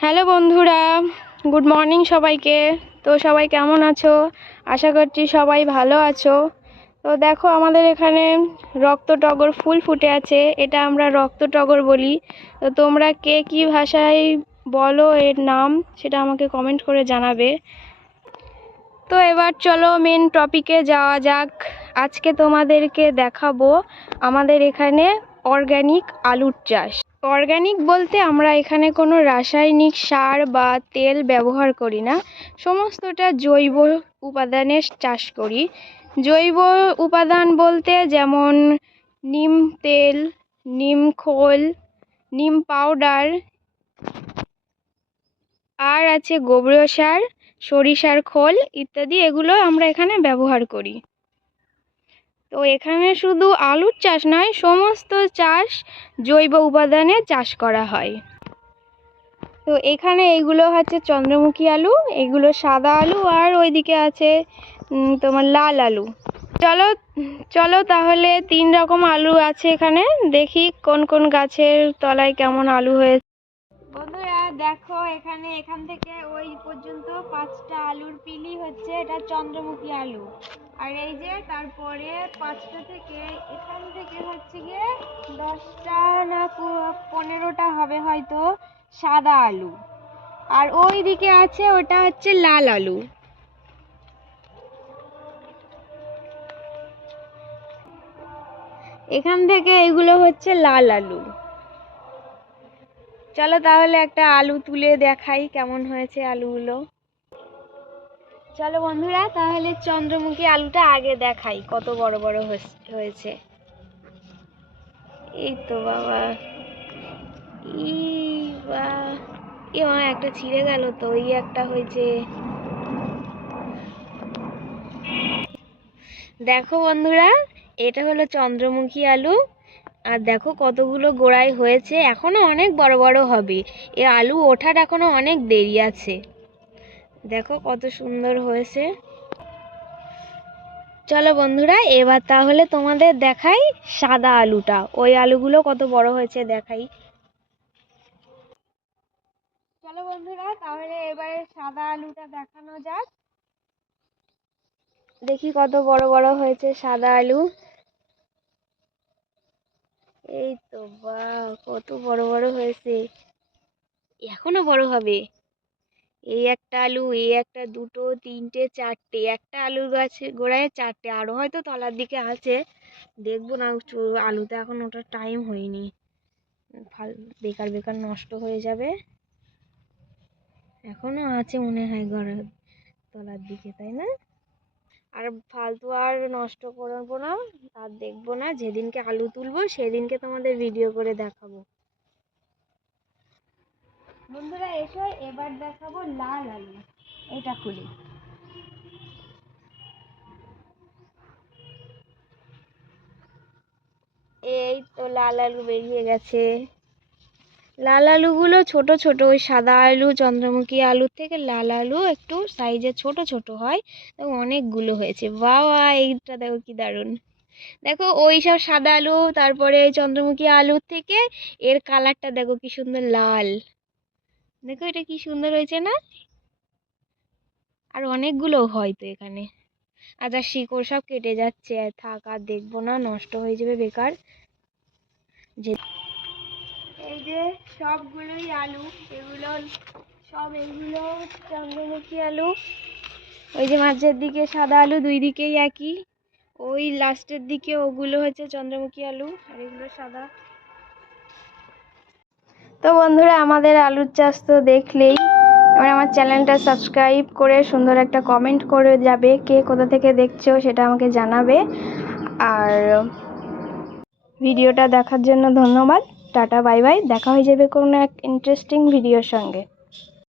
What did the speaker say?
Hello বন্ধুরা, good morning সবাইকে। তো সবাই কেমন আছো? আশা করছি সবাই ভালো আছো। তো দেখো আমাদের এখানে রক্ত টগর ফুল ফুটে আছে, এটা আমরা রক্ত টগর বলি। তো তোমরা কে কী ভাষায় বলো এর নাম, সেটা আমাকে কমেন্ট করে জানাবে। তো এবার চলো মেন টপিকে যাওয়া যাক। আজকে তোমাদেরকে দেখাবো আমাদের এখানে অর্গানিক আলুর চাষ। অর্গানিক বলতে আমরা এখানে কোনো রাসায়নিক সার বা তেল ব্যবহার করি না, সমস্তটা জৈব উপাদানের চাষ করি। জৈব উপাদান বলতে যেমন নিম তেল, নিম খোল, নিম পাউডার, আর আছে গোবর সার, সরিষার খোল ইত্যাদি, এগুলো আমরা এখানে ব্যবহার করি। তো এখানে শুধু আলুর চাষ নয়, সমস্ত চাষ জৈব উপাদানে চাষ করা হয়। তো এখানে এইগুলো হচ্ছে চন্দ্রমুখী আলু, এগুলো সাদা আলু, আর ওইদিকে আছে তোমার লাল আলু। চলো চলো তাহলে 3 রকম আলু আছে এখানে, দেখি কোন কোন গাছের তলায় কেমন আলু হয়েছে। বন্ধুরা দেখো, এখান থেকে ওই পর্যন্ত 5টা আলুর পিলি হচ্ছে, এটা চন্দ্রমুখী আলু। আর এই যে তারপরে 5টা থেকে এখান থেকে হচ্ছে গিয়ে 10টা না 15টা হবে হয়তো সাদা আলু। আর ওই দিকে আছে, ওটা হচ্ছে লাল আলু। এখান থেকে এগুলো হচ্ছে লাল আলু। চলো তাহলে একটা আলু তুলে দেখাই কেমন হয়েছে আলুগুলো। চলো বন্ধুরা তাহলে চন্দ্রমুখী আলুটা আগে দেখাই কত বড় বড় হয়েছে। এই তো বাবা, এ মা একটা ছিঁড়ে গেল, তো এই একটা হয়েছে। দেখো বন্ধুরা, এটা হলো চন্দ্রমুখী আলু। আর দেখো কতগুলো গোড়ায় হয়েছে, এখনো অনেক বড় বড় হবে। এ আলু ওঠার এখনো অনেক দেরি আছে। দেখো কত সুন্দর হয়েছে। চলো বন্ধুরা এবার তাহলে তোমাদের দেখাই সাদা আলুটা, ওই আলুগুলো কত বড় হয়েছে দেখাই। চলো বন্ধুরা তাহলে এবারে সাদা আলুটা দেখানো যাক। দেখি কত বড় বড় হয়েছে সাদা আলু। এই তো বাহ, কত বড় বড় হয়েছে, এখনো বড় হবে। এই একটা আলু, এই একটা, দুটো, তিনটে, চারটে, একটা আলুর গাছে গোড়ায় 4টে, আরো হয়তো তলার দিকে আছে, দেখবো না। আলুতে এখন ওটার টাইম হয়নি, বেকার বেকার নষ্ট হয়ে যাবে। এখনো আছে মনে হয় গোড়ার তলার দিকে, তাই না? আর ফালতু আর নষ্ট করবো না, আর দেখবো না। যেদিনকে আলু তুলবো সেদিনকে তোমাদের ভিডিও করে দেখাবো। বন্ধুরা এসো, এবার দেখাবো লাল আলু। এটা খুলি। এই তো লাল আলু বেরিয়ে গেছে। লাল আলুগুলো ছোট ছোট, ওই সাদা আলু চন্দ্রমুখী আলুর থেকে লাল আলু একটু সাইজে ছোট ছোট হয়, এবং অনেকগুলো হয়েছে। বাবা, এইটা দেখো কি দারুণ। দেখো ওই সব সাদা আলু, তারপরে চন্দ্রমুখী আলুর থেকে এর কালারটা দেখো কি সুন্দর লাল। দেখো এটা কি সুন্দর হয়েছে না? আর অনেকগুলো হয়তো এখানে। আচ্ছা, শিকড় সব কেটে যাচ্ছে, থাক আর দেখবো না, নষ্ট হয়ে যাবে বেকার। এই যে সবগুলোই আলু, এগুলো চন্দ্রমুখী আলু। ওই যে মাঝের দিকে সাদা আলু, দুই দিকেই একই। ওই লাস্টের দিকে ওগুলো হচ্ছে চন্দ্রমুখী আলু, আর এগুলো সাদা। তো বন্ধুরা আমাদের আলুর চাষ তো দেখলেই, এবার আমার চ্যানেলটা সাবস্ক্রাইব করে সুন্দর একটা কমেন্ট করে যাবে, কে কোথা থেকে দেখছো সেটা আমাকে জানাবে। আর ভিডিওটা দেখার জন্য ধন্যবাদ। টাটা বাই বাই, দেখা হয়ে যাবে কোনো এক ইন্টারেস্টিং ভিডিওর সঙ্গে।